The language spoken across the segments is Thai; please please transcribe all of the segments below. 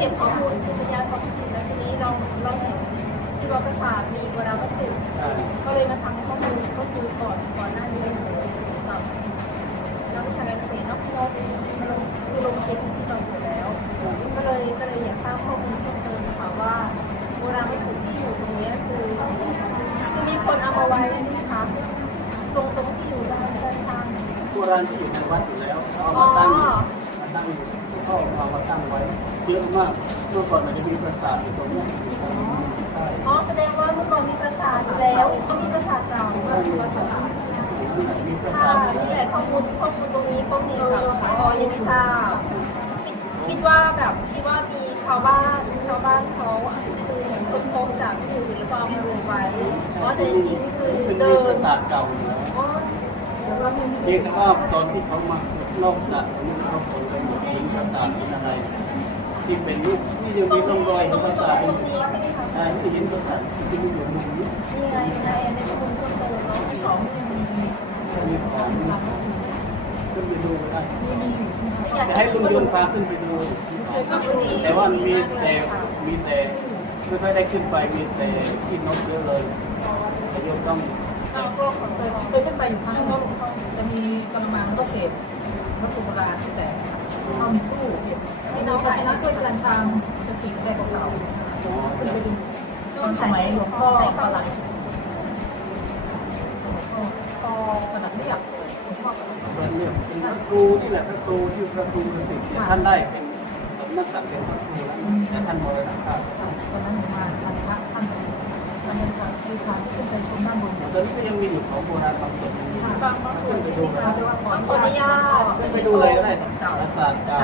เก็บข้อมูลคือพยานท้องถิ่นแล้วทีนี้เราเราเห็นที่วัดประสาทมีโบราณวัตถุก็เลยมาทำข้อมูลก็คือก่อนก่อนหน้านี้กับนักวิชาการเกษตรนอกเรามาลงคือลงเช็คที่เราเสร็จแล้ว ก็เลยก็เลยอยากทราบข้อมูลเพิ่มเติมค่ะว่าโบราณวัตถุที่อยู่ตรงนี้คือคือมีคนเอามาไว้ใช่ไหมคะตรงตรงที่อยู่ด้านด้านข้างโบราณที่อยู่ในวัดอยู่แล้วเอามาตั้งมาตั้ง ก็เอามาตั้งไว้เยอะมากเมื่อก่อนมันจะมีปราสาทอยู่ตรงเนี้ยใช่อ๋อแสดงว่าเมื่อก่อนมีปราสาทอยู่แล้วก็มีปราสาทเก่าก็คือวัดปราสาทมีปราค่ะสาทอยู่นี่แหแล้วละข้อมูลข้อมูลตรงนี้ป้องนี้กับอ๋อยังไม่ทราบคิดคิดว่าแบบคิดว่ามีชาวบ้านชาวบ้านเขาคือเหมือนคนพบจากที่อื่นแล้วก็เอามารวมไว้เพราะแต่จริงๆคือเป็นเดิมีปนราสาทเก่าอยู่แล้วอ๋อแล้วก็มีเพียงแต่ว่าตอนที่เขามา ลอกสระนี่เขาคงไปหมดทิ้งปราสาเป็นอะไร ที่เป็นรูปนี่ยังมีร่องรอยของงปรานี้สาทตรงนี้ใช่ไหมคะใช่ที่เห็นปราสาทที่มีอยู่มุมนี้นี่ไงในในข้อมูลเพิ่มเติมเนาะสองมีมีของขึ้นไปดูได้อยากจะให้ลุงยนต์พาขึ้นไปดู แต่ว่ามีแต่มีแต่ไม่ค่อยได้ขึ้นไปมีแต่ที่นกเยอะเลยแต่ยมต้องเราก็เคยเคยขึ้นไปอยู่ครั้งนึงจะมีกระมังก็เสพ วัตถุโบราณแต่เอามีตู้เก็บที่น้องชนะถ้วยจานชามจะกินได้เก่าๆอ๋อขึ้นไปดูตอนสมัยหลวงพ่อประหลัดพอประหลัดเรียกหลวงพ่อประหลัดเนี่ยเป็นพระครูนี่แหละพระครูที่พระครูประสิทธิ์ท่านได้เป็นสำนักสังเป็นพระครูแล้วแต่ท่านมรณภาพตอนนั้นมาท่านพระท่านท่านเป็นพระที่ทางขึ้นไปชมด้านบนตอนนี้ก็ยัง มีอยู่ของโบราณบางส่วนบางบางส่วนที่มาจะว่าขอขออนุญาตไปดูเลยก็ได้เก่าปราสาทเก่า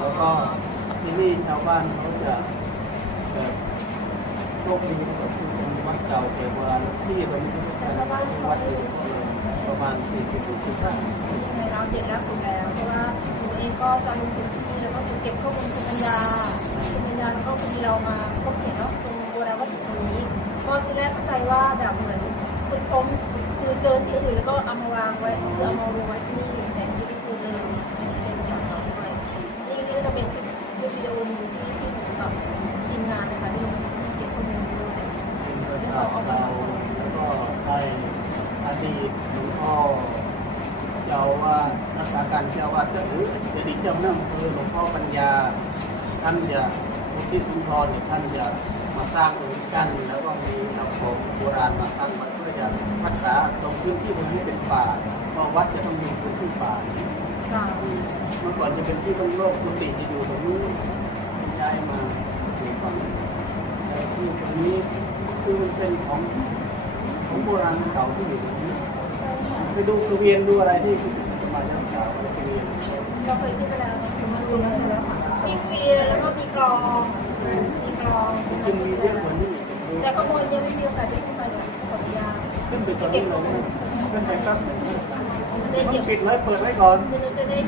แล้วก็ที่นี่ชาวบ้านเขาจะแบบโชคดีก็คือเป็นวัดเก่าแก่โบราณที่ตรงนี้เป็นวัดอยู่ประมาณ40ปีที่สร้างในเราเด็กแล้วถูกแล้วเพราะว่าหนูเองก็จะลงพื้นที่นี่แล้วก็จะเก็บข้อมูลคุณปัญญาคุณปัญญาแล้วก็พอดีเรามาพบเห็นเนาะตรงโบราณวัตถุตรงนี้ก็ที่แรกเข้าใจว่าแบบเหมือน คุณพมคือเจอที่อื่นแล้วก็เอามาวางไว้คือเอามารวมไว้ที่นี่แต่ที่นี่คือเดิมเป็นสำนักไว้นี่นี่ก็จะเป็นคลิปวิดีโอที่ที่หนูกับทีมงานนะคะที่ลงเก็บข้อมูลด้วยเป็นประสาทเก่าแล้วก็ได้อดีตหลวงพ่อเจ้าว่ารักษาการเจ้าว่าเจ้าหรืออดีตเจ้าหน้าคือหลวงพ่อปัญญาท่านจะ ที่สุนทรเนี่ยท่านจะมาสร้างตรงนี้กั้นแล้วก็มีเอาของโบราณมาตั้งไว้เพื่อจะรักษาตรงพื้นที่ตรงนี้เป็นป่าเพราะวัดจะต้องมีพื้นที่ป่าค่ะเมื่อก่อนจะเป็นที่โล่งๆกุฏิจะอยู่ตรงนู้นย้ายมาอยู่ฝั่งแต่ที่ตรงนี้คือมันเป็นของของโบราณเก่าที่อยู่ตรงนี้ไปดูกระเวียนดูอะไรที่สมัยรักษาไว้กระ เวียนเราเคยขึ้นไปแล้วคือมารวมกันแล้วค่ะมีเวียแล้วก็มีกรองมีกรองจึงมีเยอะกว่านี้อีกแต่ข้อมูลยังไม่มีโอกาสได้ขึ้นไปเลยขออนุญาตขึ้นไปตอนนี้เลยนะขึ้นไปแป๊บหนึงได้ต้อเก็งบปิดไว้เปิดไว้ก่อนมันจะได้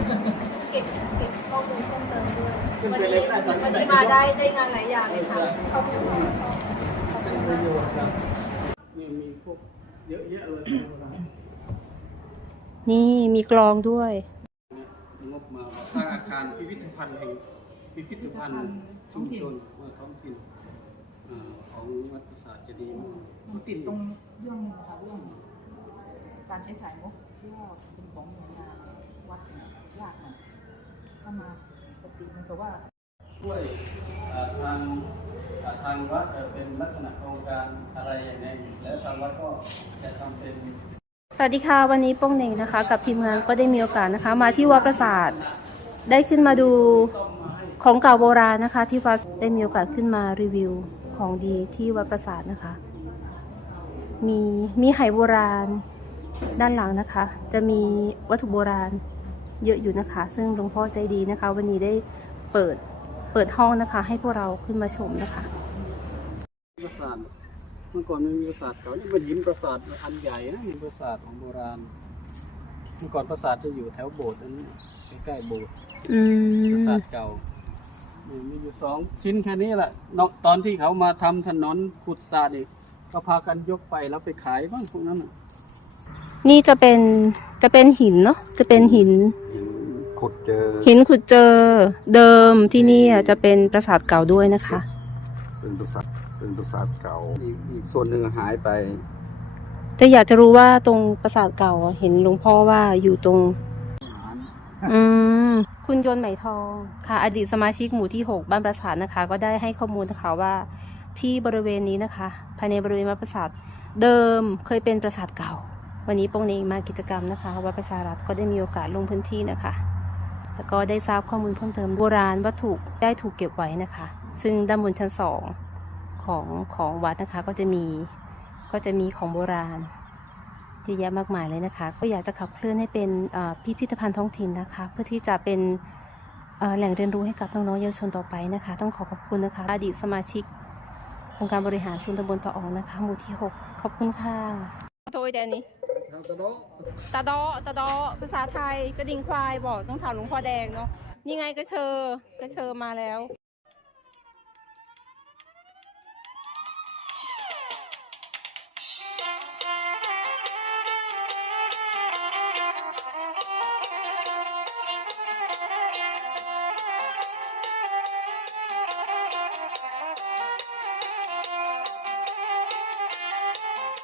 เก็บเก็บข้อมูลเพิ่มเติมด้วยขึ้นวันไปนี้เลยได้ตอนนี้วันนี้มาได้ได้งานหลายอย่างเลยค่ะข้อมูลเป็นประโยชน์ครับนี่มีพวกเยอะแยะเลยโบราณนี่มีกรองด้วยงบมา สร้างอาคารพิพิธภัณฑ์แห่งพิพิธภัณฑ์ชุมชนเมื่อท้องถิ่นอ่าของวัดประสาทเจดีย์มันติดตรงเรื่องนึงนะคะเรื่องการใช้จ่ายงบที่ว่าเป็นของหน่วยงานวัดเนี่ยยากหน่อยเข้ามาปกติมันก็ว่า ช่วยอ่าทางอ่าทางวัดเอ่อเป็นลักษณะโครงการอะไรอย่างไรอยู่แล้วทางวัดก็จะทำเป็น สวัสดีค่ะวันนี้โป้งเหน่งนะคะ กับทีมงานก็ได้มีโอกาสนะคะ มาที่วัดประสาท ได้ขึ้นมาดูของเก่าโบราณนะคะ ที่วัดได้มีโอกาสขึ้นมารีวิวของดีที่วัดประสาทนะคะ มีมีไหโบราณด้านหลังนะคะ จะมีวัตถุโบราณเยอะอยู่นะคะ ซึ่งหลวงพ่อใจดีนะคะ วันนี้ได้เปิดเปิดห้องนะคะ ให้พวกเราขึ้นมาชมนะคะปราสาทเมื่อก่อนมันมีปราสาทเก่านี่เป็นหินปราสาทอันใหญ่นะหินปราสาทของโบราณ เมื่อก่อนปราสาทจะอยู่แถวโบสถ์อันนี้ใกล้ๆโบสถ์ อืปราสาทเก่านี่มีอยู่สองชิ้นแค่นี้แหละนอกตอนที่เขามาทำถนนขุดสระนี่ก็พากันยกไปแล้วไปขายบ้างพวกนั้นน่ะนี่จะเป็นจะเป็นหินเนาะจะเป็นหิน หินขุดเจอหินขุดเจอเดิมที่นี่อะจะเป็นปราสาทเก่าด้วยนะคะ เป็นปราสาทเป็นปราสาทเก่าอีกอีกส่วนหนึ่งหายไปแต่อยากจะรู้ว่าตรงปราสาทเก่าอะเห็นหลวงพ่อว่าอยู่ตรง อืมคุณยนต์ไหมทองค่ะ อดีตสมาชิกหมู่ที่6บ้านปราสาทนะคะ ก็ได้ให้ข้อมูลนะคะว่า ที่บริเวณนี้นะคะ ภายในบริเวณวัดปราสาทเดิมเคยเป็นปราสาทเก่า วันนี้โป้งเนงมากิจกรรมนะคะวัดประชารัฐก็ได้มีโอกาสลงพื้นที่นะคะ แล้วก็ได้ทราบข้อมูลเพิ่มเติมโบราณวัตถุได้ถูกเก็บไว้นะคะ ซึ่งด้านบนชั้นสองของของวัดนะคะก็จะมีก็จะมีของโบราณ เยอะแยะมากมายเลยนะคะ ก็อยากจะขับเคลื่อนให้เป็นเอ่อพิพิธภัณฑ์ท้องถิ่นนะคะ เพื่อที่จะเป็นเอ่อแหล่งเรียนรู้ให้กับน้องๆเยาวชนต่อไปนะคะ ต้องขอขอบคุณนะคะ อดีตสมาชิกองค์การบริหารส่วนตำบลตะอองนะคะหมู่ที่ 6 ขอบคุณค่ะโทยแดนนี้ตาดอตาดอภาษาไทยกระดิ่งควายบอกต้องถามหลวงพ่อแดงเนาะนี่ไงกระเชอกระเชอมาแล้ว